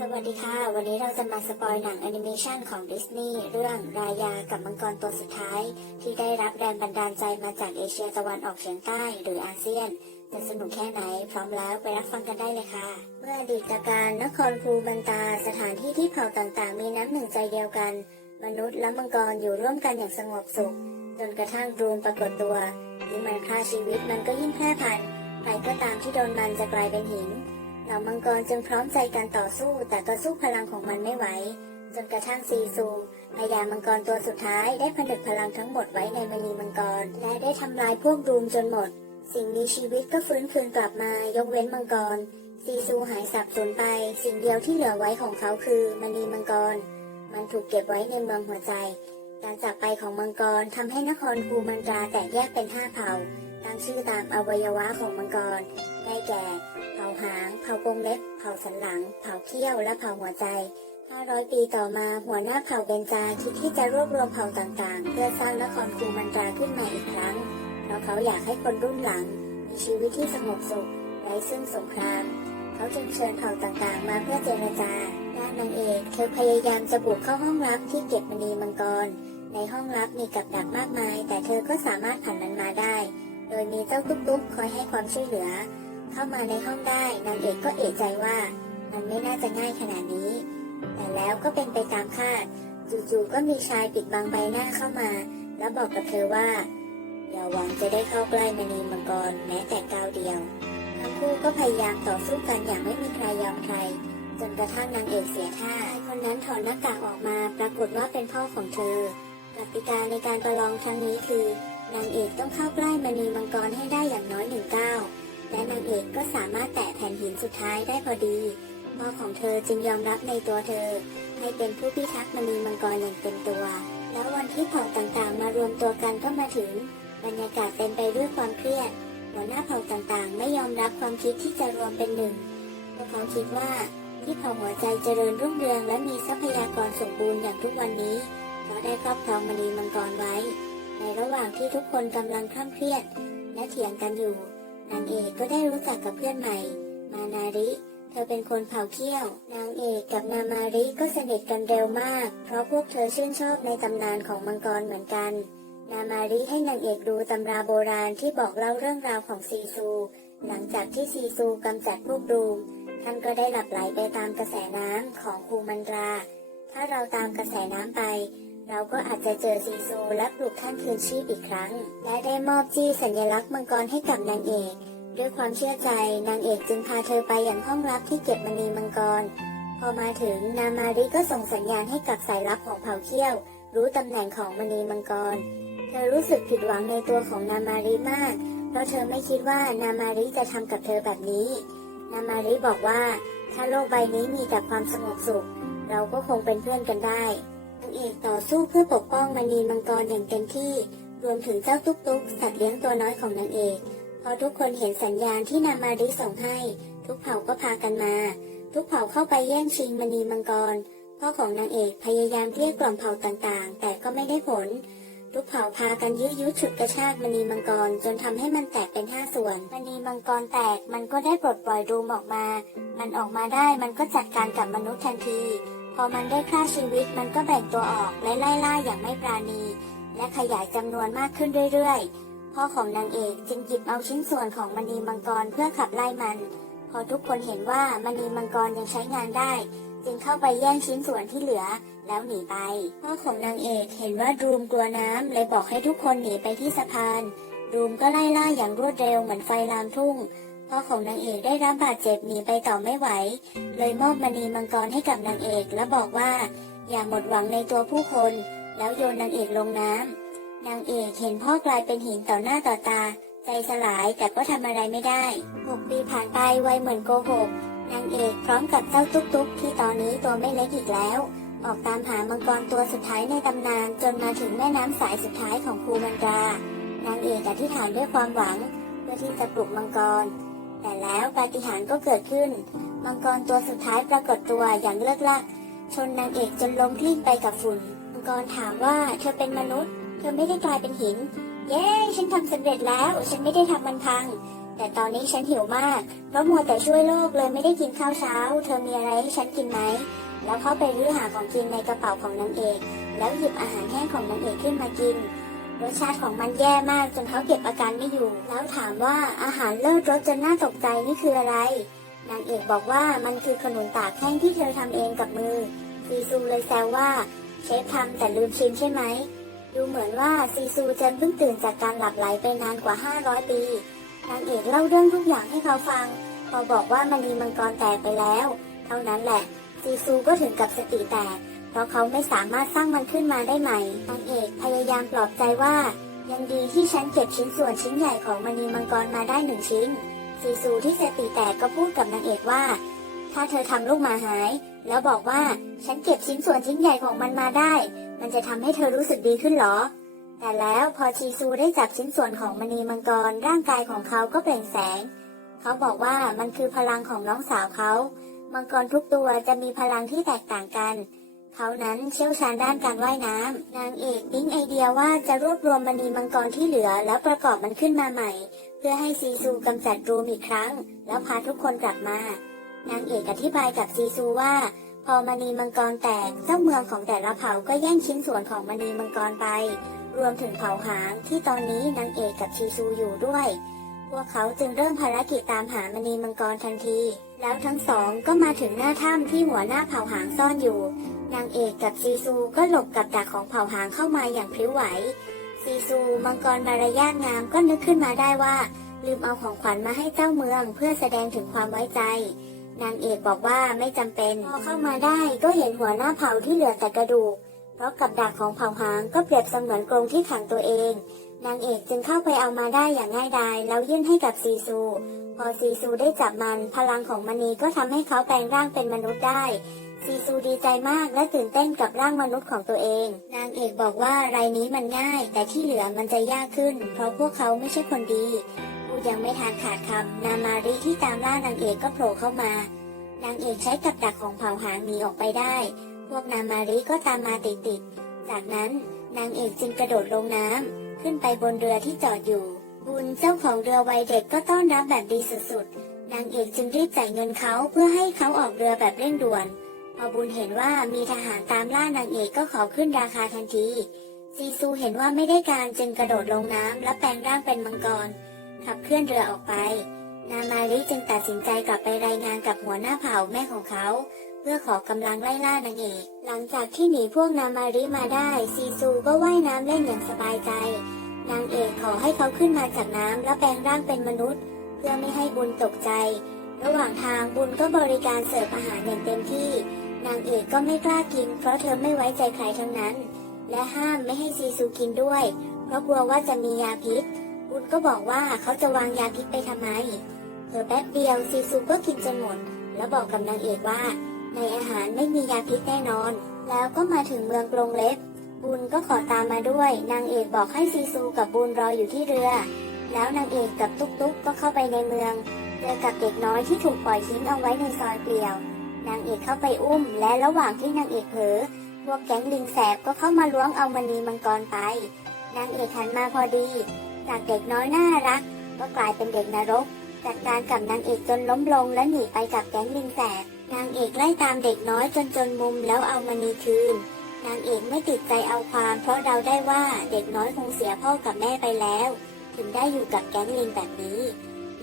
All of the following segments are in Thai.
สวัสดีค่ะ วันนี้เราจะมาสปอยหนังแอนิเมชันของดิสนีย์เรื่องรายากับมังกรตัวสุดท้าย ที่ได้รับแรงบันดาลใจมาจากเอเชียตะวันออกเฉียงใต้หรืออาเซียน จะสนุกแค่ไหน พร้อมแล้วไปรับฟังกันได้เลยค่ะ เมื่ออดีตการนครภูบันตาสถานที่ที่เผ่าต่างๆ มีน้ำหนึ่งใจเดียวกัน มนุษย์และมังกรอยู่ร่วมกันอย่างสงบสุข จนกระทั่งรูมปรากฏตัวยิ่งมันฆ่าชีวิตมันก็ยิ่งแพร่พันธุ์ใครก็ตามที่โดนมันจะกลายเป็นหินามังกรจึงพร้อมใจกันต่อสู้ แต่ก็สู้พลังของมันไม่ไหว จนกระทั่งซีซูพญามังกรตัวสุดท้ายได้ผนึกพลังทั้งหมดไว้ในมณีมังกร และได้ทำลายพวกดูมจนหมด สิ่งมีชีวิตก็ฟื้นคืนกลับมายกเว้นมังกร ซีซูหายสับสูญไป สิ่งเดียวที่เหลือไว้ของเขาคือมณีมังกร มันถูกเก็บไว้ในเมืองหัวใจ การจากไปของมังกรทำให้นครภูมันตราแตกแยกเป็นห้าเผ่า ตั้งชื่อตามอวัยวะของมังกร ได้แก่ เผาหาง เผากรงเล็บ เผาสันหลัง เผาเขี้ยว และเผาหัวใจ 500 ปีต่อมาหัวหน้าเผ่าเบญจาคิดที่จะรวบรวมเผ่าต่างๆ เพื่อสร้างนครคูมันตราขึ้นมาอีกครั้ง เพราะเขาอยากให้คนรุ่นหลัง มีชีวิตที่สงบสุขไร้ซึ่งสงคราม เขาจึงเชิญเผ่าต่างๆ มาเพื่อเจรจาด้านนางเอกเธอพยายามจะบุกเข้าห้องลับที่เก็บมณีมังกร ในห้องลับมีกับดักมากมาย แต่เธอก็สามารถผ่านมันมาได้ โดยมีเจ้าตุ๊กๆคอยให้ความช่วยเหลือ เข้ามาในห้องได้นางเอกก็เอะใจว่า มันไม่น่าจะง่ายขนาดนี้ แต่แล้วก็เป็นไปตามคาด จู่ๆก็มีชายปิดบังใบหน้าเข้ามา แล้วบอกกับเธอว่า อย่าหวังจะได้เข้าใกล้มณีมังกรแม้แต่ก้าวเดียวทั้งคู่ก็พยายามต่อสู้กันอย่างไม่มีใครยอมใครจนกระทั่งนางเอกเสียท่าคนนั้นถอดหน้ากากออกมาปรากฏว่าเป็นพ่อของเธอกติกาในการประลองครั้งนี้คือ นางเอกต้องเข้าใกล้มณีมังกรให้ได้อย่างน้อยหนึ่งก้าว และนางเอกก็สามารถแตะแผ่นหินสุดท้ายได้พอดีพ่อของเธอจึงยอมรับในตัวเธอ ให้เป็นผู้พิทักษ์มณีมังกรอย่างเต็มตัว แล้ววันที่เผ่าต่างๆ มารวมตัวกันก็มาถึง บรรยากาศเต็มไปด้วยความเครียด หัวหน้าเผ่าต่างๆ ไม่ยอมรับความคิดที่จะรวมเป็นหนึ่งพวกเขาคิดว่าที่เผ่าหัวใจเจริญรุ่งเรืองและมีทรัพยากรสมบูรณ์อย่างทุกวันนี้ เพราะได้ครอบครองมณีมังกรไว้ ในระหว่างที่ทุกคนกำลังคร่ำเครียด และเถียงกันอยู่ นางเอกก็ได้รู้จักกับเพื่อนใหม่ มานาริ เธอเป็นคนเผาเขี้ยว นางเอกกับนามาริก็สนิทกันเร็วมาก เพราะพวกเธอชื่นชอบในตำนานของมังกรเหมือนกัน นามาริให้นางเอกดูตำราโบราณที่บอกเล่าเรื่องราวของซีซู หลังจากที่ซีซูกำจัดพวกดูมท่านก็ได้หลับไหลไปตามกระแสน้ำของคูมันรา ถ้าเราตามกระแสน้ำไป เราก็อาจจะเจอซีโซูและปลุกท่านคืนชีพอีกครั้ง และได้มอบจี้สัญลักษณ์มังกรให้กับนางเอก ด้วยความเชื่อใจนางเอกจึงพาเธอไปอย่างห้องลับที่เก็บมณีมังกร พอมาถึงนามาริก็ส่งสัญญาณให้กับสายลับของเผ่าเขี้ยว รู้ตำแหน่งของมณีมังกร เธอรู้สึกผิดหวังในตัวของนามาริมาก เพราะเธอไม่คิดว่านามาริจะทำกับเธอแบบนี้ นามาริบอกว่าถ้าโลกใบนี้มีแต่ความสงบสุข เราก็คงเป็นเพื่อนกันได้ นางเอกต่อสู้เพื่อปกป้องมณีมังกรอย่างเต็มที่ รวมถึงเจ้าตุ๊กตุ๊กสัตว์เลี้ยงตัวน้อยของนางเอกพอทุกคนเห็นสัญญาณที่นามาริส่งให้ ทุกเผ่าก็พากันมา ทุกเผ่าเข้าไปแย่งชิงมณีมังกรพ่อของนางเอกพยายามเกลี้ยกล่อมเผ่าต่างๆ แต่ก็ไม่ได้ผล ทุกเผ่าพากันยื้อยุดฉุดกระชากมณีมังกรจนทำให้มันแตกเป็นห้าส่วนมณีมังกรแตกมันก็ได้ปลดปล่อยรูมออกมา มันออกมาได้มันก็จัดการกับมนุษย์ทันที พอมันได้ฆ่าชีวิตมันก็แบ่งตัวออกและไล่ล่าอย่างไม่ปราณี และขยายจำนวนมากขึ้นเรื่อยๆ พ่อของนางเอกจึงหยิบเอาชิ้นส่วนของมณีมังกรเพื่อขับไล่มัน พอทุกคนเห็นว่ามณีมังกรยังใช้งานได้ จึงเข้าไปแย่งชิ้นส่วนที่เหลือแล้วหนีไป พ่อของนางเอกเห็นว่าดูมกลัวน้ำเลยบอกให้ทุกคนหนีไปที่สะพานดูมก็ไล่ล่าอย่างรวดเร็วเหมือนไฟลามทุ่ง พ่อของนางเอกได้รับบาดเจ็บหนีไปต่อไม่ไหว เลยมอบมณีมังกรให้กับนางเอกและบอกว่า อย่าหมดหวังในตัวผู้คน แล้วโยนนางเอกลงน้ำนางเอกเห็นพ่อกลายเป็นหินต่อหน้าต่อตา ใจสลายแต่ก็ทำอะไรไม่ได้หกปีผ่านไปไวเหมือนโกหกนางเอกพร้อมกับเจ้าตุ๊กตุ๊กที่ตอนนี้ตัวไม่เล็กอีกแล้ว ออกตามหามังกรตัวสุดท้ายในตำนานจนมาถึงแม่น้ำสายสุดท้ายของคูมันตรานางเอกอธิษฐานด้วยความหวังเพื่อที่จะปลุกมังกร แต่แล้วปาฏิหาริย์ก็เกิดขึ้น มังกรตัวสุดท้ายปรากฏตัวอย่างเลิกลัก ชนนางเอกจนล้มกลิ้งไปกับฝุ่น มังกรถามว่าเธอเป็นมนุษย์ เธอไม่ได้กลายเป็นหิน เย้ ฉันทำสำเร็จแล้ว ฉันไม่ได้ทำมันพัง แต่ตอนนี้ฉันหิวมาก เพราะมัวแต่ช่วยโลกเลยไม่ได้กินข้าวเช้า เธอมีอะไรให้ฉันกินไหม แล้วเขาไปรื้อหาของกินในกระเป๋าของนางเอก แล้วหยิบอาหารแห้งของนางเอกขึ้นมากิน รสชาติของมันแย่มากจนเขาเก็บอาการไม่อยู่ แล้วถามว่าอาหารเลิศรสจนน่าตกใจนี่คืออะไร นางเอกบอกว่ามันคือขนุนตากแห้งที่เธอทำเองกับมือซีซูเลยแซวว่าเชฟทำแต่ลืมชิมใช่ไหม ดูเหมือนว่าซีซูจะเพิ่งตื่นจากการหลับไหลไปนานกว่า 500 ปี นางเอกเล่าเรื่องทุกอย่างให้เขาฟัง พอบอกว่ามณีมังกรแตกไปแล้ว เท่านั้นแหละซีซูก็ถึงกับสติแตก เพราะเขาไม่สามารถสร้างมันขึ้นมาได้ใหม่นางเอกพยายามปลอบใจว่า ยังดีที่ฉันเก็บชิ้นส่วนชิ้นใหญ่ของมณีมังกรมาได้หนึ่งชิ้นซีซูที่สติแตกก็พูดกับนางเอกว่า ถ้าเธอทำลูกหมาหาย แล้วบอกว่าฉันเก็บชิ้นส่วนชิ้นใหญ่ของมันมาได้ มันจะทำให้เธอรู้สึกดีขึ้นหรอ แต่แล้วพอชีซูได้จับชิ้นส่วนของมณีมังกรร่างกายของเขาก็เปล่งแสง เขาบอกว่ามันคือพลังของน้องสาวเขา มังกรทุกตัวจะมีพลังที่แตกต่างกัน เขานั้นเชี่ยวชาญด้านการว่ายน้ำนางเอกปิ๊งไอเดียว่าจะรวบรวมมณีมังกรที่เหลือแล้วประกอบมันขึ้นมาใหม่ เพื่อให้ซีซูกำจัดรูมอีกครั้ง แล้วพาทุกคนกลับมานางเอกอธิบายกับซีซูว่า พอมณีมังกรแตกเจ้าเมืองของแต่ละเผ่าก็แย่งชิ้นส่วนของมณีมังกรไป รวมถึงเผ่าหางที่ตอนนี้นางเอกกับชีซูอยู่ด้วย พวกเขาจึงเริ่มภารกิจตามหามณีมังกรทันที แล้วทั้งสองก็มาถึงหน้าถ้ำที่หัวหน้าเผ่าหางซ่อนอยู่ นางเอกกับซีซูก็หลบกับดักของเผ่าหางเข้ามาอย่างพริ้วไหว ซีซูมังกรมารยาทงามก็นึกขึ้นมาได้ว่า ลืมเอาของขวัญมาให้เจ้าเมืองเพื่อแสดงถึงความไว้ใจ นางเอกบอกว่าไม่จำเป็นพอเข้ามาได้ก็เห็นหัวหน้าเผ่าที่เหลือแต่กระดูก เพราะกับดักของเผ่าหางก็เปรียบเสมือนกรงที่ขังตัวเอง นางเอกจึงเข้าไปเอามาได้อย่างง่ายดายแล้วยื่นให้กับซีซูพอซีซูได้จับมันพลังของมณีก็ทำให้เขาแปลงร่างเป็นมนุษย์ได้ ซีซูดีใจมากและตื่นเต้นกับร่างมนุษย์ของตัวเอง นางเอกบอกว่ารายนี้มันง่าย แต่ที่เหลือมันจะยากขึ้น เพราะพวกเขาไม่ใช่คนดีพูดยังไม่ทานขาดคำนามาริที่ตามล่านางเอกก็โผล่เข้ามานางเอกใช้กับดักของเผาหางหนีออกไปได้ พวกนามาริก็ตามมาติดๆจากนั้นนางเอกจึงกระโดดลงน้ำขึ้นไปบนเรือที่จอดอยู่ บุญเจ้าของเรือวัยเด็กก็ต้อนรับแบบดีสุดๆนางเอกจึงรีบจ่ายเงินเขาเพื่อให้เขาออกเรือแบบเร่งด่วน พอบุญเห็นว่ามีทหารตามล่านางเอกก็ขอขึ้นราคาทันทีซีซูเห็นว่าไม่ได้การจึงกระโดดลงน้ำและแปลงร่างเป็นมังกร ขับเคลื่อนเรือออกไป นามาริจึงตัดสินใจกลับไปรายงานกับหัวหน้าเผ่าแม่ของเขา เพื่อขอกำลังไล่ล่านางเอก หลังจากที่หนีพวกนามาริมาได้ ซีซูก็ว่ายน้ำเล่นอย่างสบายใจ นางเอกขอให้เขาขึ้นมาจากน้ำแล้วแปลงร่างเป็นมนุษย์ เพื่อไม่ให้บุญตกใจ ระหว่างทางบุญก็บริการเสิร์ฟอาหารอย่างเต็มที่ นางเอกก็ไม่กล้ากิน เพราะเธอไม่ไว้ใจใครทั้งนั้น และห้ามไม่ให้ซีซูกินด้วย เพราะกลัวว่าจะมียาพิษ บุญก็บอกว่าเขาจะวางยาพิษไปทำไมเธอแป๊บเดียวซีซูก็กินจนหมด แล้วบอกกับนางเอกว่า ในอาหารไม่มียาพิษแน่นอน แล้วก็มาถึงเมืองกรงเล็บ บุญก็ขอตามมาด้วย นางเอกบอกให้ซีซูกับบุญรออยู่ที่เรือ แล้วนางเอกกับตุ๊กตุ๊กก็เข้าไปในเมืองเจอกับเด็กน้อยที่ถูกปล่อยทิ้งเอาไว้ในซอยเปลี่ยว นางเอกเข้าไปอุ้ม และระหว่างที่นางเอกเผลอพวกแก๊งลิงแสบก็เข้ามาล้วงเอามณีมังกรไป นางเอกหันมาพอดี จากเด็กน้อยน่ารัก ก็กลายเป็นเด็กนรก จัดการกับนางเอกจนล้มลงและหนีไปกับแก๊งลิงแสบ นางเอกไล่ตามเด็กน้อยจนจนมุมแล้วเอามณีคืน นางเอกไม่ติดใจเอาความ เพราะเราได้ว่าเด็กน้อยคงเสียพ่อกับแม่ไปแล้ว ถึงได้อยู่กับแก๊งลิงแบบนี้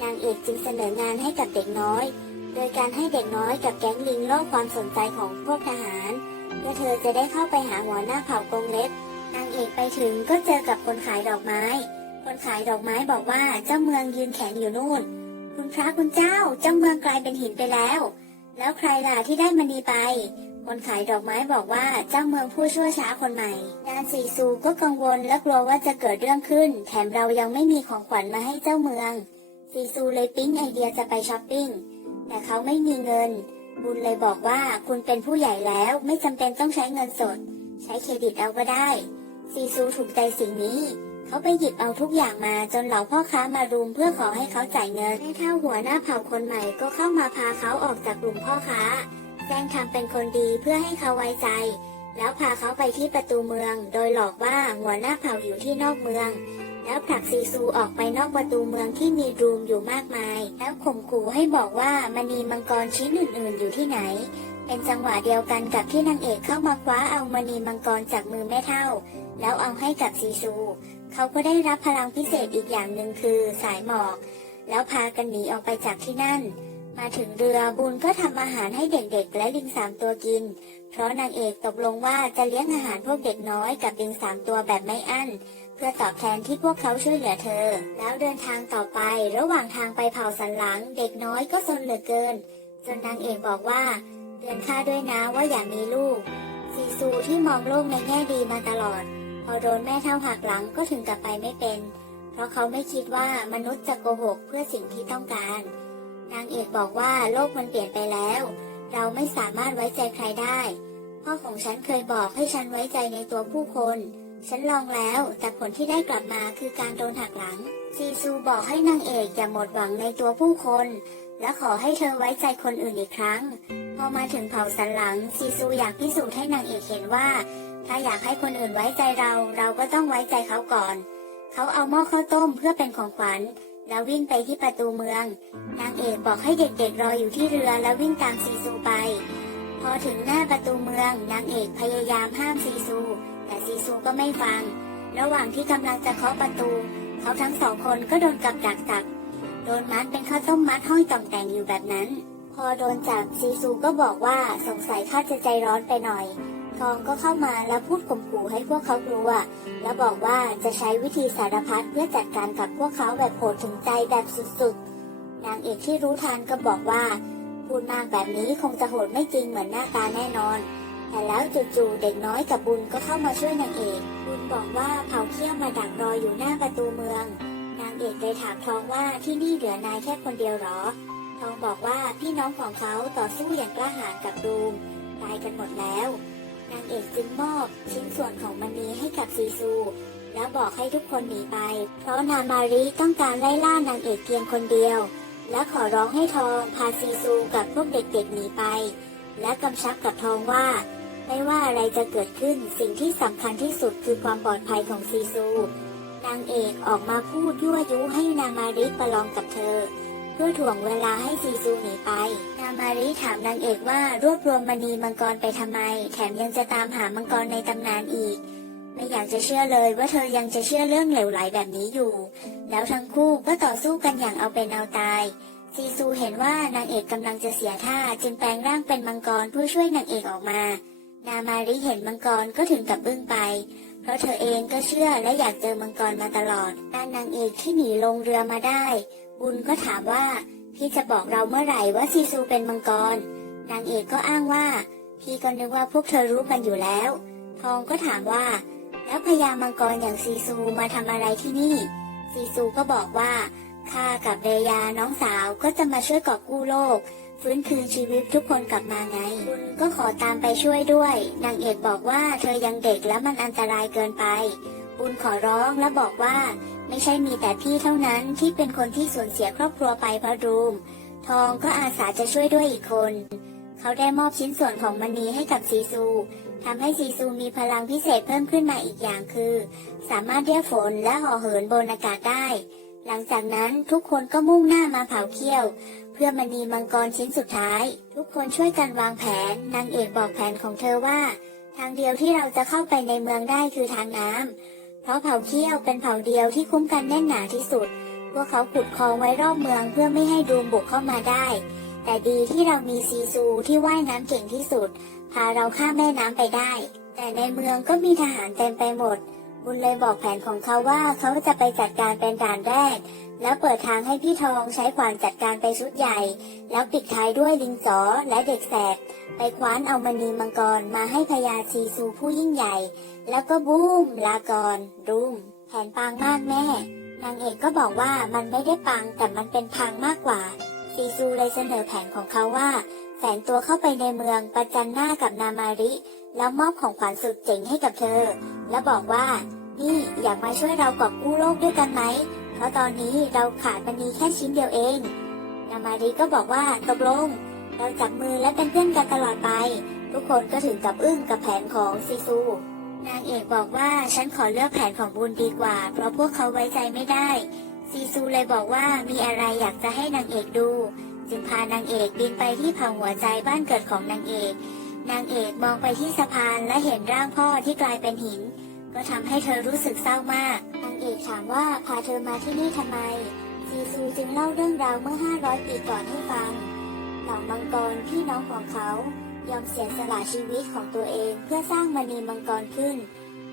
นางเอกจึงเสนองานให้กับเด็กน้อย โดยการให้เด็กน้อยกับแก๊งลิงล่อความสนใจของพวกทหารเพื่อเธอจะได้เข้าไปหาหัวหน้าเผ่ากงเล็บนางเอกไปถึงก็เจอกับคนขายดอกไม้ คนขายดอกไม้บอกว่าเจ้าเมืองยืนแข็งอยู่นู่น คุณพระคุณเจ้าเจ้าเมืองกลายเป็นหินไปแล้ว แล้วใครล่ะที่ได้มันดีไป คนขายดอกไม้บอกว่าเจ้าเมืองผู้ชั่วช้าคนใหม่ นางซีซูก็กังวลและกลัวว่าจะเกิดเรื่องขึ้น แถมเรายังไม่มีของขวัญมาให้เจ้าเมืองซีซูเลยปิ๊งไอเดียจะไปช้อปปิ้ง แต่เขาไม่มีเงิน บุญเลยบอกว่าคุณเป็นผู้ใหญ่แล้วไม่จำเป็นต้องใช้เงินสด ใช้เครดิตเอาก็ได้ ซีซูถูกใจสิ่งนี้เขาไปหยิบเอาทุกอย่างมาจนเหล่าพ่อค้ามารุมเพื่อขอให้เขาจ่ายเงินให้เท่าหัวหน้าเผ่าคนใหม่ก็เข้ามาพาเขาออกจากกลุ่มพ่อค้าแกล้งทำเป็นคนดีเพื่อให้เขาไว้ใจ แล้วพาเขาไปที่ประตูเมือง โดยหลอกว่าหัวหน้าเผ่าอยู่ที่นอกเมือง แล้วผลักซีซูออกไปนอกประตูเมืองที่มีรูมอยู่มากมาย แล้วข่มขู่ให้บอกว่ามณีมังกรชิ้นอื่นๆ อยู่ที่ไหน เป็นจังหวะเดียวกันกับที่นางเอกเข้ามาคว้าเอามณีมังกรจากมือแม่เท่า แล้วเอาให้กับซีซู เขาก็ได้รับพลังพิเศษอีกอย่างหนึ่งคือสายหมอก แล้วพากันหนีออกไปจากที่นั่นมาถึงเรือบุญก็ทำอาหารให้เด็กๆ และลิงสามตัวกิน เพราะนางเอกตกลงว่าจะเลี้ยงอาหารพวกเด็กน้อยกับลิงสามตัวแบบไม่อั้น พื่อตอบแทนที่พวกเขาช่วยเหลือเธอ แล้วเดินทางต่อไประหว่างทางไปเผาสันหลัง เด็กน้อยก็ซนเหลือเกิน จนนางเอกบอกว่าเตือนข้าด้วยนะว่าอย่ามีลูกซีซูที่มองโลกในแง่ดีมาตลอด พอโดนแม่เท่าหักหลังก็ถึงกับไปไม่เป็น เพราะเขาไม่คิดว่ามนุษย์จะโกหกเพื่อสิ่งที่ต้องการ นางเอกบอกว่าโลกมันเปลี่ยนไปแล้ว เราไม่สามารถไว้ใจใครได้ พ่อของฉันเคยบอกให้ฉันไว้ใจในตัวผู้คน ฉันลองแล้วแต่ผลที่ได้กลับมาคือการโดนหักหลัง ซีซูบอกให้นางเอกอย่าหมดหวังในตัวผู้คน และขอให้เธอไว้ใจคนอื่นอีกครั้ง พอมาถึงเผาสันหลัง ซีซูอยากพิสูจน์ให้นางเอกเห็นว่า ถ้าอยากให้คนอื่นไว้ใจเรา เราก็ต้องไว้ใจเขาก่อน เขาเอาหม้อข้าวต้มเพื่อเป็นของขวัญแล้ววิ่งไปที่ประตูเมือง นางเอกบอกให้เด็กๆรออยู่ที่เรือแล้ววิ่งตามซีซูไป พอถึงหน้าประตูเมือง นางเอกพยายามห้ามซีซู แต่ซีซูก็ไม่ฟัง ระหว่างที่กำลังจะเคาะประตู เขาทั้งสองคนก็โดนกับดักจับโดนมัดเป็นข้าวต้มมัดห้อยต่องแต่งอยู่แบบนั้น พอโดนจับซีซูก็บอกว่าสงสัยข้าจะใจร้อนไปหน่อยทองก็เข้ามาแล้วพูดข่มขู่ให้พวกเขากลัว แล้วบอกว่าจะใช้วิธีสารพัดเพื่อจัดการกับพวกเขาแบบโหดถึงใจแบบสุดๆ นางเอกที่รู้ทันก็บอกว่า พูดมากแบบนี้คงจะโหดไม่จริงเหมือนหน้าตาแน่นอน แต่แล้วจู่ๆเด็กน้อยกับบุญก็เข้ามาช่วยนางเอก บุญบอกว่าเผาเขี้ยวมาดักรออยู่หน้าประตูเมือง นางเอกเลยถามทองว่าที่นี่เหลือนายแค่คนเดียวหรอ ทองบอกว่าพี่น้องของเขาต่อสู้อย่างกล้าหาญกับดูมตายกันหมดแล้ว นางเอกจึงมอบชิ้นส่วนของมณีให้กับซีซู แล้วบอกให้ทุกคนหนีไป เพราะนามาริต้องการไล่ล่านางเอกเพียงคนเดียว และขอร้องให้ทองพาซีซูกับพวกเด็กๆหนีไป และกำชับกับทองว่า ไม่ว่าอะไรจะเกิดขึ้นสิ่งที่สำคัญที่สุดคือความปลอดภัยของซีซู นางเอกออกมาพูดยั่วยุให้นามาริประลองกับเธอ เพื่อถ่วงเวลาให้ซีซูหนีไป นามาริถามนางเอกว่ารวบรวมมณีมังกรไปทำไม แถมยังจะตามหามังกรในตำนานอีก ไม่อยากจะเชื่อเลยว่าเธอยังจะเชื่อเรื่องเหลวไหลแบบนี้อยู่ แล้วทั้งคู่ก็ต่อสู้กันอย่างเอาเป็นเอาตายซีซูเห็นว่านางเอกกำลังจะเสียท่าจึงแปลงร่างเป็นมังกรเพื่อช่วยนางเอกออกมา นามาริเห็นมังกรก็ถึงกับอึ้งไป เพราะเธอเองก็เชื่อและอยากเจอมังกรมาตลอดด้านนางเอกที่หนีลงเรือมาได้ บุญก็ถามว่า พี่จะบอกเราเมื่อไหร่ว่าซีซูเป็นมังกร นางเอกก็อ้างว่า พี่ก็นึกว่าพวกเธอรู้กันอยู่แล้ว ทองก็ถามว่า แล้วพญามังกรอย่างซีซูมาทำอะไรที่นี่ ซีซูก็บอกว่าข้ากับเรยาน้องสาวก็จะมาช่วยกอบกู้โลก ฟื้นคืนชีวิตทุกคนกลับมาไงบุญก็ขอตามไปช่วยด้วย นางเอกบอกว่าเธอยังเด็กและมันอันตรายเกินไป บุญขอร้องและบอกว่า ไม่ใช่มีแต่พี่เท่านั้นที่เป็นคนที่สูญเสียครอบครัวไปเพราะรูม ทองก็อาสาจะช่วยด้วยอีกคน เขาได้มอบชิ้นส่วนของมณีให้กับซีซูทำให้ซีซูมีพลังพิเศษเพิ่มขึ้นมาอีกอย่างคือ สามารถเรียกฝนและห่อเหินบนอากาศได้ หลังจากนั้นทุกคนก็มุ่งหน้ามาเผาเขี้ยว พื่อมณีมังกรชิ้นสุดท้าย ทุกคนช่วยกันวางแผน นางเอกบอกแผนของเธอว่า ทางเดียวที่เราจะเข้าไปในเมืองได้คือทางน้ำเพราะเผ่าเขี้ยวเป็นเผ่าเดียวที่คุ้มกันแน่นหนาที่สุด พวกเขาขุดคลองไว้รอบเมืองเพื่อไม่ให้ดูมบุกเข้ามาได้ แต่ดีที่เรามีซีซูที่ว่ายน้ำเก่งที่สุด พาเราข้ามแม่น้ำไปได้ แต่ในเมืองก็มีทหารเต็มไปหมด บุญเลยบอกแผนของเขาว่าเขาจะไปจัดการเป็นด่านแรก แล้วเปิดทางให้พี่ทองใช้ขวานจัดการไปชุดใหญ่ แล้วปิดท้ายด้วยลิงสอและเด็กแสบ ไปคว้านเอามณีมังกรมาให้พญาซีซูผู้ยิ่งใหญ่ แล้วก็บูมลากรรุมแผนปังมากแม่ นางเอกก็บอกว่ามันไม่ได้ปังแต่มันเป็นพังมากกว่าซีซูเลยเสนอแผนของเขาว่าแฝงตัวเข้าไปในเมืองประจันหน้ากับนามาริ แล้วมอบของขวัญสุดเจ๋งให้กับเธอ แล้วบอกว่า นี่อยากมาช่วยเรากอบกู้โลกด้วยกันไหม เพราะตอนนี้เราขาดมันนีแค่ชิ้นเดียวเอง นามาริก็บอกว่าตกลง เราจับมือและเป็นเพื่อนกันตลอดไป ทุกคนก็ถึงกับอึ้งกับแผนของซีซู นางเอกบอกว่าฉันขอเลือกแผนของบุญดีกว่า เพราะพวกเขาไว้ใจไม่ได้ ซีซูเลยบอกว่ามีอะไรอยากจะให้นางเอกดู จึงพานางเอกบินไปที่เผาหัวใจบ้านเกิดของนางเอก นางเอกมองไปที่สะพานและเห็นร่างพ่อที่กลายเป็นหิน ก็ทำให้เธอรู้สึกเศร้ามาก เอกถามว่าพาเธอมาที่นี่ทำไม ซีซูจึงเล่าเรื่องราวเมื่อ 500 ปีก่อนให้ฟัง เหล่ามังกรพี่น้องของเขา ยอมเสียสละชีวิตของตัวเองเพื่อสร้างมณีมังกรขึ้น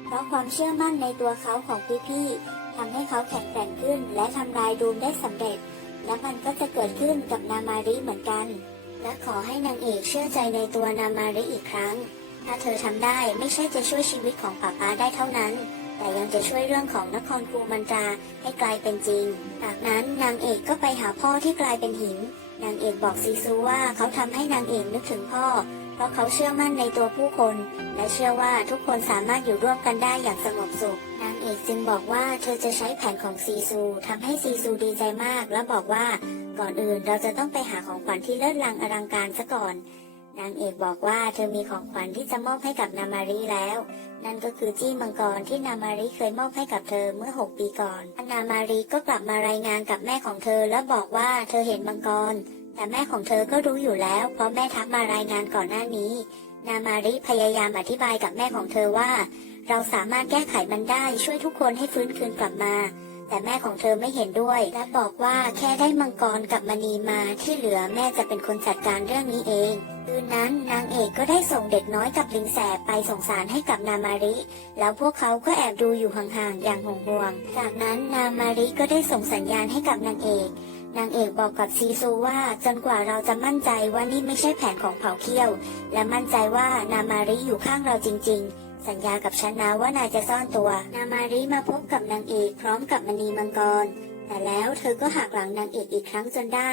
เพราะความเชื่อมั่นในตัวเขาของพี่ๆทำให้เขาแข็งแกร่งขึ้น และทำลายดูมได้สำเร็จ และมันก็จะเกิดขึ้นกับนามาริเหมือนกัน และขอให้นางเอกเชื่อใจในตัวนามาริอีกครั้ง ถ้าเธอทำได้ไม่ใช่จะช่วยชีวิตของป้าป้าได้เท่านั้น แต่ยังจะช่วยเรื่องของนครคูมันตราให้กลายเป็นจริง จากนั้นนางเอกก็ไปหาพ่อที่กลายเป็นหิน นางเอกบอกซีซูว่าเขาทำให้นางเอกนึกถึงพ่อ เพราะเขาเชื่อมั่นในตัวผู้คน และเชื่อว่าทุกคนสามารถอยู่ร่วมกันได้อย่างสงบสุข นางเอกจึงบอกว่าเธอจะใช้แผนของซีซูทำให้ซีซูดีใจมาก และบอกว่าก่อนอื่นเราจะต้องไปหาของขวัญที่เลิศลังอลังการซะก่อน นางเอกบอกว่าเธอมีของขวัญที่จะมอบให้กับนามารีแล้ว นั่นก็คือจี้มังกรที่นามารีเคยมอบให้กับเธอเมื่อ 6 ปีก่อน นามารีก็กลับมารายงานกับแม่ของเธอและบอกว่าเธอเห็นมังกร แต่แม่ของเธอก็รู้อยู่แล้ว เพราะแม่ทักมารายงานก่อนหน้านี้ นามาริพยายามอธิบายกับแม่ของเธอว่า เราสามารถแก้ไขมันได้ช่วยทุกคนให้ฟื้นคืนกลับมา แต่แม่ของเธอไม่เห็นด้วย และบอกว่าแค่ได้มังกรกับมณีมาที่เหลือแม่จะเป็นคนจัดการเรื่องนี้เองคืนนั้นนางเอกก็ได้ส่งเด็กน้อยกับลิงแสบไปส่งสารให้กับนามาริ แล้วพวกเขาก็แอบดูอยู่ห่างๆอย่างห่วงๆจากนั้นนามาริก็ได้ส่งสัญญาณให้กับนางเอกนางเอกบอกกับซีซูว่าจนกว่าเราจะมั่นใจว่านี่ไม่ใช่แผนของเผ่าเขี้ยว และมั่นใจว่านามาริอยู่ข้างเราจริง ๆ สัญญากับฉันนะว่านายจะซ่อนตัว นามาริมาพบกับนางเอกพร้อมกับมณีมังกร แต่แล้วเธอก็หักหลังนางเอกอีกครั้งจนได้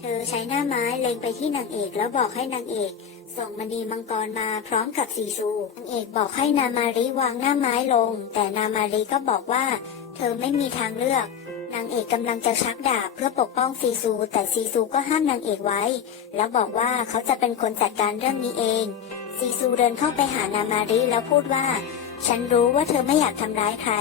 เธอใช้หน้าไม้เล็งไปที่นางเอกแล้วบอกให้นางเอก ส่งมณีมังกรมาพร้อมกับซีซู นางเอกบอกให้นามาริวางหน้าไม้ลง แต่นามาริก็บอกว่า เธอไม่มีทางเลือกนางเอกกำลังจะชักดาบเพื่อปกป้องซีซู แต่ซีซูก็ห้ามนางเอกไว้ แล้วบอกว่าเขาจะเป็นคนจัดการเรื่องนี้เอง ซีซูเดินเข้าไปหานามาริแล้วพูดว่า ฉันรู้ว่าเธอไม่อยากทำร้ายใคร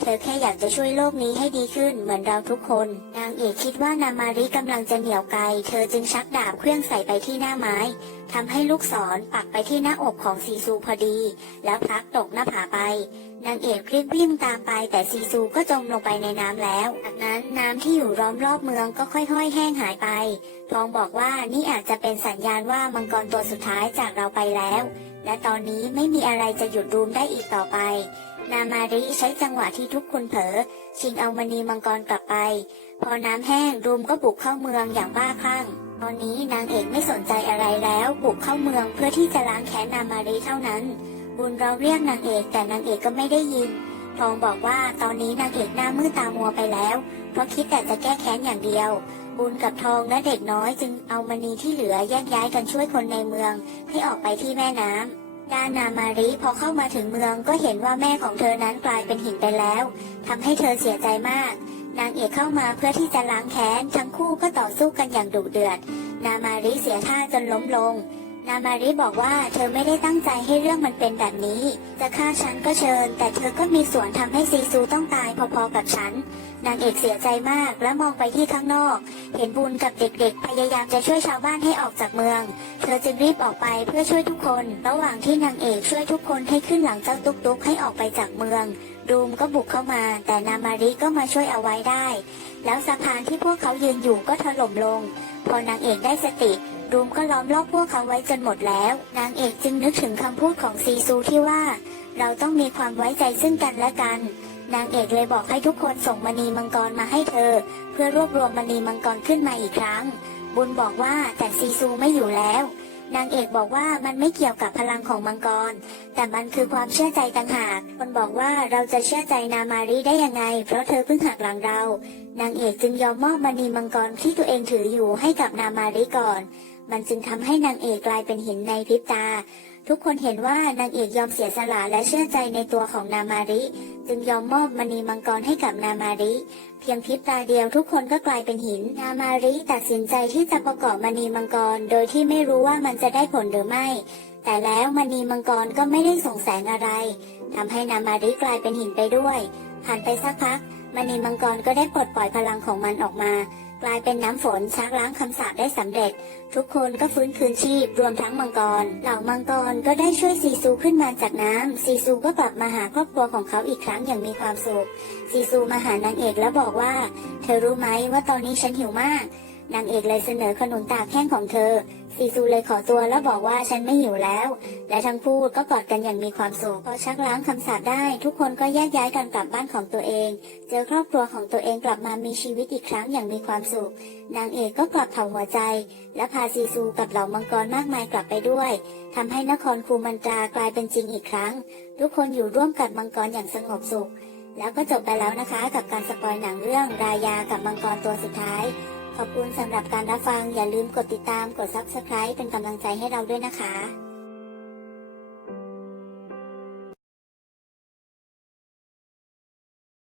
เธอแค่อยากจะช่วยโลกนี้ให้ดีขึ้นเหมือนเราทุกคน นางเอกคิดว่านามาริกำลังจะเหนี่ยวไกลเธอจึงชักดาบเคลื่องใส่ไปที่หน้าไม้ทำให้ลูกศรปักไปที่หน้าอกของซีซูพอดี แล้วพลักตกหน้าผาไป นางเอกรีบวิ่งตามไปแต่ซีซูก็จมลงไปในน้ำแล้วจากนั้นน้ำที่อยู่ล้อมรอบเมืองก็ค่อยๆ แห้งหายไปทองบอกว่านี่อาจจะเป็นสัญญาณว่ามังกรตัวสุดท้ายจากเราไปแล้ว และตอนนี้ไม่มีอะไรจะหยุดรูมได้อีกต่อไป นามาริใช้จังหวะที่ทุกคนเผลอชิงเอามณีมังกรกลับไป พอน้ำแห้งรูมก็บุกเข้าเมืองอย่างบ้าคลั่ง ตอนนี้นางเอกไม่สนใจอะไรแล้ว บุกเข้าเมืองเพื่อที่จะล้างแค้นนามาริเท่านั้น บุญเราเรียกนางเอกแต่นางเอกก็ไม่ได้ยินทองบอกว่าตอนนี้นางเอกหน้ามืดตามัวไปแล้ว เพราะคิดแต่จะแก้แค้นอย่างเดียว บุญกับทองและเด็กน้อยจึงเอามณีที่เหลือแยกย้ายกันช่วยคนในเมือง ให้ออกไปที่แม่น้ำดานนามาริพอเข้ามาถึงเมืองก็เห็นว่าแม่ของเธอนั้นกลายเป็นหินไปแล้วทำให้เธอเสียใจมาก นางเอกเข้ามาเพื่อที่จะล้างแค้นทั้งคู่ก็ต่อสู้กันอย่างดุเดือด นามาริเสียท่าจนล้มลง นามาริบอกว่าเธอไม่ได้ตั้งใจให้เรื่องมันเป็นแบบนี้ จะฆ่าฉันก็เชิญ แต่เธอก็มีส่วนทำให้ซีซูต้องตายพอๆกับฉัน นางเอกเสียใจมากและมองไปที่ข้างนอก เห็นบุญกับเด็กๆ พยายามจะช่วยชาวบ้านให้ออกจากเมือง เธอจึงรีบออกไปเพื่อช่วยทุกคน ระหว่างที่นางเอกช่วยทุกคนให้ขึ้นหลังเจ้าตุ๊กๆให้ออกไปจากเมืองดูมก็บุกเข้ามา แต่นามาริก็มาช่วยเอาไว้ได้ แล้วสะพานที่พวกเขายืนอยู่ก็ถล่มลง พอนางเอกได้สติรูมก็ล้อมรอบพวกเขาไว้จนหมดแล้ว นางเอกจึงนึกถึงคำพูดของซีซูที่ว่า เราต้องมีความไว้ใจซึ่งกันและกัน นางเอกเลยบอกให้ทุกคนส่งมณีมังกรมาให้เธอ เพื่อรวบรวมมณีมังกรขึ้นมาอีกครั้ง บุญบอกว่าแต่ซีซูไม่อยู่แล้ว นางเอกบอกว่ามันไม่เกี่ยวกับพลังของมังกร แต่มันคือความเชื่อใจต่างหากคนบอกว่าเราจะเชื่อใจนามารีได้ยังไง เพราะเธอเพิ่งหักหลังเรา นางเอกจึงยอมมอบมณีมังกรที่ตัวเองถืออยู่ให้กับนามาริก่อน มันจึงทำให้นางเอกกลายเป็นหินในพริบตาทุกคนเห็นว่านางเอกยอมเสียสละและเชื่อใจในตัวของนามาริ จึงยอมมอบมณีมังกรให้กับนามาริ เพียงพริบตาเดียวทุกคนก็กลายเป็นหิน นามาริตัดสินใจที่จะประกอบมณีมังกร โดยที่ไม่รู้ว่ามันจะได้ผลหรือไม่ แต่แล้วมณีมังกรก็ไม่ได้ส่งแสงอะไรทำให้นามาริกลายเป็นหินไปด้วย ผ่านไปสักพักมณีมังกรก็ได้ปลดปล่อยพลังของมันออกมา กลายเป็นน้ำฝนชักล้างคำสาปได้สำเร็จ ทุกคนก็ฟื้นคืนชีพรวมทั้งมังกร เหล่ามังกรก็ได้ช่วยซีซูขึ้นมาจากน้ำซีซูก็กลับมาหาครอบครัวของเขาอีกครั้งอย่างมีความสุขซีซูมาหานางเอกแล้วบอกว่า เธอรู้ไหมว่าตอนนี้ฉันหิวมากนางเอกเลยเสนอขนุนตาแข้งของเธอ ซีซูเลยขอตัวแล้วบอกว่าฉันไม่หิวแล้ว และทั้งคู่ก็กอดกันอย่างมีความสุขพอชักล้างคำสาปได้ ทุกคนก็แยกย้ายกันกลับบ้านของตัวเอง เจอครอบครัวของตัวเองกลับมามีชีวิตอีกครั้งอย่างมีความสุข นางเอกก็กลับเผาหัวใจ และพาซีซูกับเหล่ามังกรมากมายกลับไปด้วยทำให้นครคูมันตรากลายเป็นจริงอีกครั้ง ทุกคนอยู่ร่วมกับมังกรอย่างสงบสุขแล้วก็จบไปแล้วนะคะกับการสปอยหนังเรื่องรายากับมังกรตัวสุดท้าย ขอบคุณสำหรับการรับฟังอย่าลืมกดติดตามกด Subscribe เป็นกำลังใจให้เราด้วยนะคะ